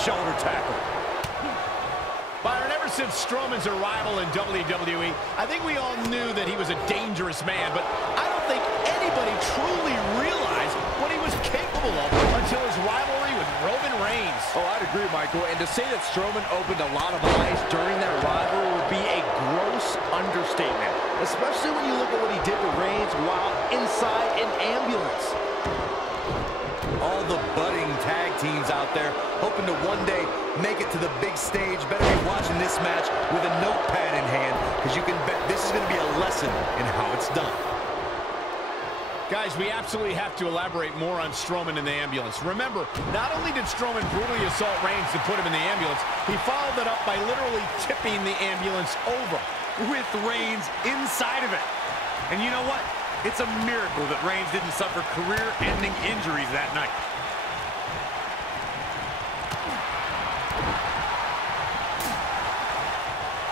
shoulder tackle. Byron, ever since Strowman's arrival in WWE, I think we all knew that he was a dangerous man, but I don't think anybody truly realized what he was capable of until his rivalry with Roman Reigns. Oh, I'd agree, Michael. And to say that Strowman opened a lot of eyes during that rivalry would be a gross understatement, especially when you look at what he did to Reigns while inside an ambulance. All the budding tag teams out there hoping to one day make it to the big stage better be watching this match with a notepad in hand, because you can bet this is going to be a lesson in how it's done. Guys, we absolutely have to elaborate more on Strowman in the ambulance. Remember, not only did Strowman brutally assault Reigns to put him in the ambulance, he followed it up by literally tipping the ambulance over. With Reigns inside of it. And you know what? It's a miracle that Reigns didn't suffer career-ending injuries that night.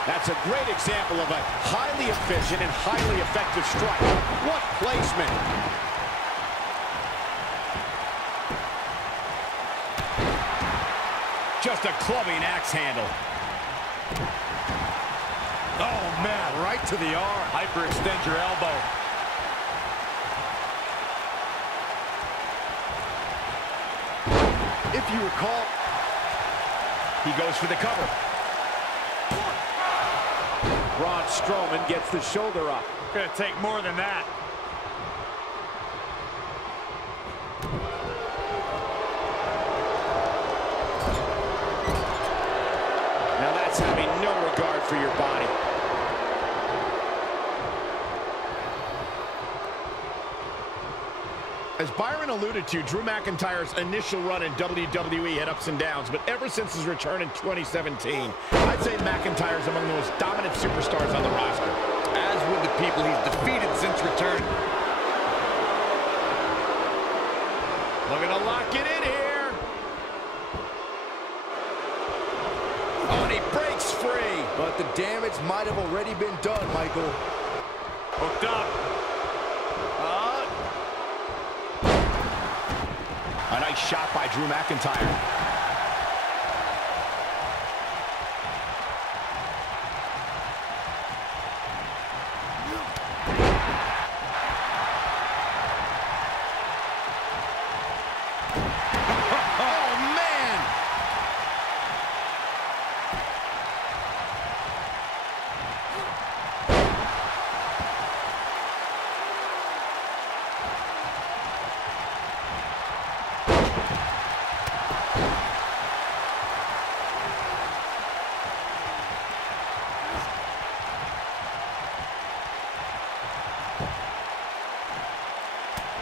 That's a great example of a highly efficient and highly effective strike. What placement! Just a clubbing axe handle. Oh, man, right to the arm. Hyperextend your elbow. If you recall, he goes for the cover. Braun Strowman gets the shoulder up. Gonna take more than that. Now that's having no regard for your body. As Byron alluded to, Drew McIntyre's initial run in WWE had ups and downs, but ever since his return in 2017, I'd say McIntyre's among the most dominant superstars on the roster. As would the people he's defeated since return. Looking to lock it in here. Oh, and he breaks free. But the damage might have already been done, Michael. Hooked up. A nice shot by Drew McIntyre. Oh, man!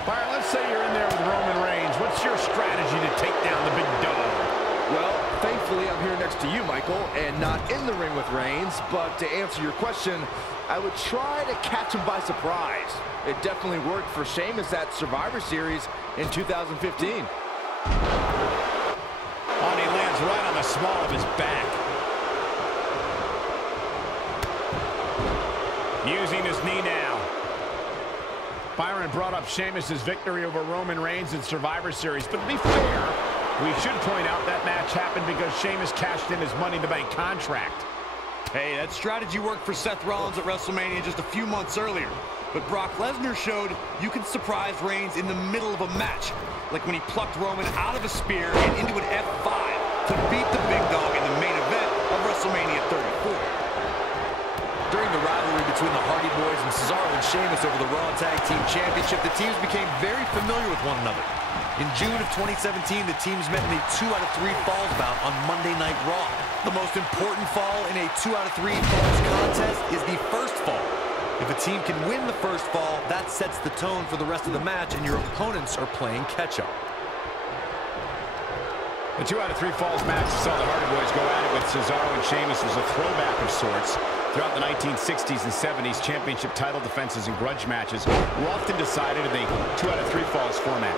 Byron, let's say you're in there with Roman Reigns. What's your strategy to take down the big dog? Well, thankfully I'm here next to you, Michael, and not in the ring with Reigns. But to answer your question, I would try to catch him by surprise. It definitely worked for Sheamus at Survivor Series in 2015. And he lands right on the small of his back. Using his knee now. Byron brought up Sheamus' victory over Roman Reigns in Survivor Series, but to be fair, we should point out that match happened because Sheamus cashed in his Money in the Bank contract. Hey, that strategy worked for Seth Rollins at WrestleMania just a few months earlier. But Brock Lesnar showed you can surprise Reigns in the middle of a match, like when he plucked Roman out of a spear and into an F5 to beat the big dog in the main event of WrestleMania 34. During the rivalry between the Hardy Boys and Cesaro and Sheamus over the Raw Tag Team Championship, the teams became very familiar with one another. In June of 2017, the teams met in a 2 out of 3 falls bout on Monday Night Raw. The most important fall in a 2 out of 3 falls contest is the first fall. If a team can win the first fall, that sets the tone for the rest of the match, and your opponents are playing catch-up. The 2 out of 3 falls match saw the Hardy Boys go at it with Cesaro and Sheamus was a throwback of sorts. Throughout the 1960s and 70s, championship title defenses and grudge matches were often decided in the 2 out of 3 falls format.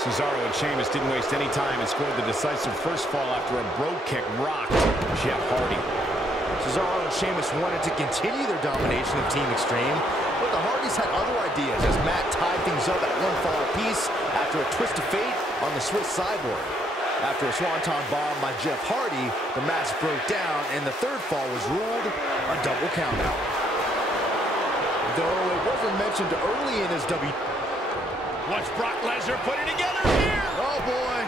Cesaro and Sheamus didn't waste any time and scored the decisive first fall after a brogue kick rocked Jeff Hardy. Cesaro and Sheamus wanted to continue their domination of Team Extreme, but the Hardys had other ideas as Matt tied things up at 1 fall apiece after a twist of fate on the Swiss sideboard. After a swanton bomb by Jeff Hardy, the match broke down, and the third fall was ruled a double countout. Though it wasn't mentioned early in his Watch Brock Lesnar put it together here. Oh, boy.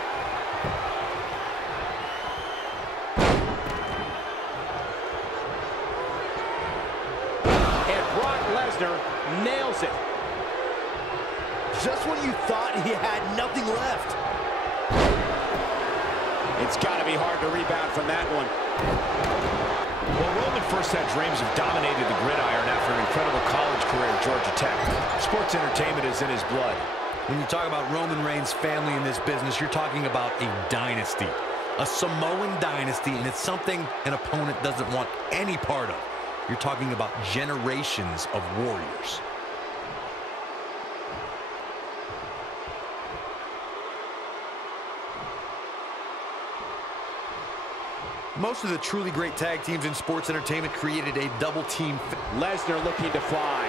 And Brock Lesnar nails it. Just when you thought he had nothing left. It's got to be hard to rebound from that one. Well, Roman first had dreams of dominating the gridiron after an incredible college career at Georgia Tech. Sports entertainment is in his blood. When you talk about Roman Reigns' family in this business, you're talking about a dynasty, a Samoan dynasty, and it's something an opponent doesn't want any part of. You're talking about generations of warriors. Most of the truly great tag teams in sports entertainment created a double team. Lesnar looking to fly.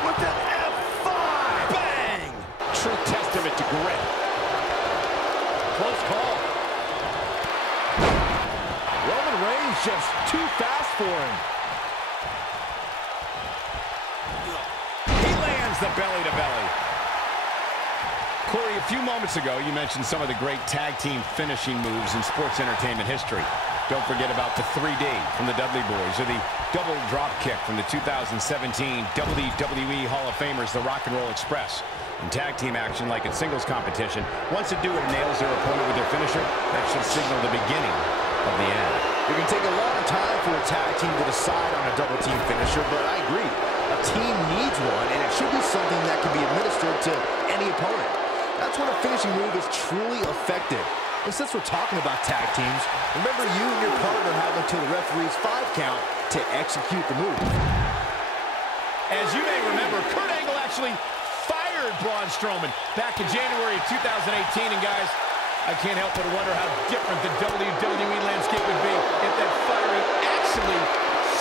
With an F5! Bang! True testament to grit. Close call. Roman Reigns just too fast for him. He lands the belly to belly. Corey, a few moments ago, you mentioned some of the great tag team finishing moves in sports entertainment history. Don't forget about the 3D from the Dudley Boys, or the double drop kick from the 2017 WWE Hall of Famers, the Rock and Roll Express. In tag team action, like in singles competition, once a duo nails their opponent with their finisher, that should signal the beginning of the end. It can take a long time for a tag team to decide on a double team finisher, but I agree. A team needs one, and it should be something that can be administered to any opponent. That's when a finishing move is truly effective. And since we're talking about tag teams, remember you and your partner have until the referee's 5 count to execute the move. As you may remember, Kurt Angle actually fired Braun Strowman back in January of 2018. And guys, I can't help but wonder how different the WWE landscape would be if that firing actually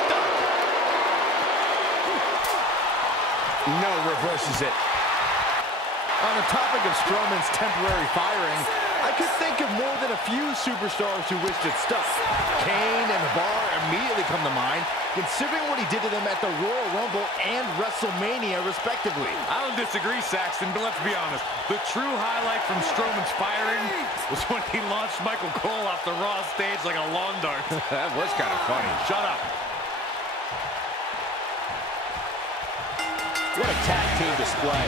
stuck. No, reverses it. On the topic of Strowman's temporary firing, I could think of more than a few superstars who wished it stuck. Kane and The Bar immediately come to mind, considering what he did to them at the Royal Rumble and WrestleMania, respectively. I don't disagree, Saxton, but let's be honest. The true highlight from Strowman's firing was when he launched Michael Cole off the Raw stage like a lawn dart. That was kind of funny. Shut up. What a tag team display.